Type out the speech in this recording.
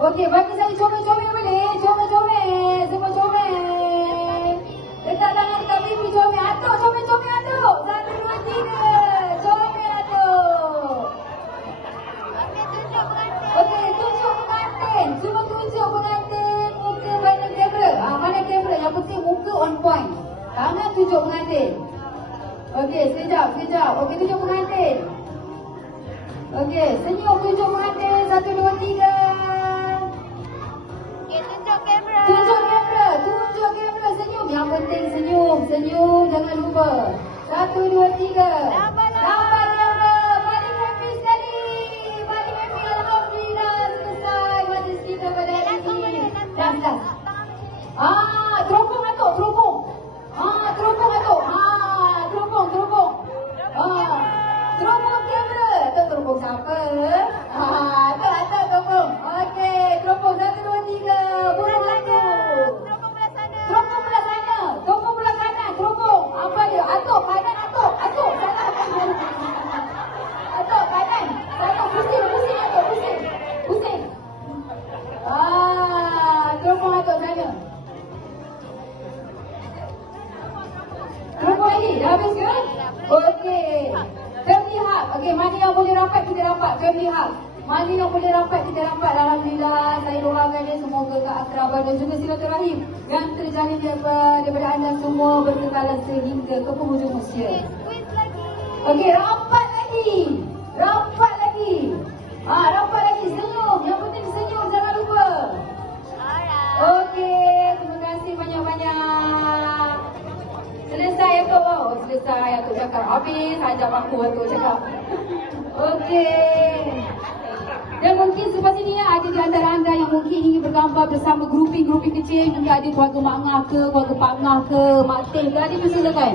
Okey, bagi saya comel-comel boleh? Comel-comel. Semua comel. Letak tangan dekat pipi comel. Atuk, comel-comel atuk. 1, 2, 3. Comel atuk. Okey, tunjuk pengantin. Cuba tunjuk pengantin muka pada kamera. Mana kamera? Yang penting muka on point. Tangan tunjuk pengantin. Okey, sekejap. Okey, tunjuk pengantin. Okey, senyum tunjuk pengantin. 1, 2, 3. Tunjuk kamera. Tunjuk kamera. Senyum. Yang penting senyum. Jangan lupa. 1, 2, 3. Lambat kamera. Paling happy sekali. Paling happy. Alhamdulillah. Selesai majlis kita pada hari ini. Dah. Teropong atuk. Teropong atuk. Teropong. Teropong kamera. Atuk teropong siapa? Atuk teropong. Okey, teropong 1, 2, 3. Burung atuk. Teropong belah sana. Teropong belah kanan. Teropong. Apa dia? Atuk kanan atuk. Salah. Atuk kanan. Atuk pusing atuk. Pusing. Teropong atuk sana. Teropong lagi. Dah habis ke? Okey. Family hub. Okey, mana yang boleh rapat kita rapat. Family hub. Mana yang boleh rapat kita rapat. Alhamdulillah, saya doakan dia semoga keakraban dan juga silaturahim yang terjalin daripada anda semua berkekalan sehingga ke penghujung usia. Okey, rapat lagi. Rapat lagi. Senyum. Yang penting senyum, jangan lupa. Okey, terima kasih banyak-banyak. Selesai atuk. Selesai atuk cakap. Habis ajak aku atuk cakap. Okey. Dan mungkin selepas ini ada di antara anda yang mungkin ingin bergambar bersama gruping kecil. Mungkin ada keluarga mak ngah ke, keluarga pak ngah ke, mak teh ke, ada tu silakan.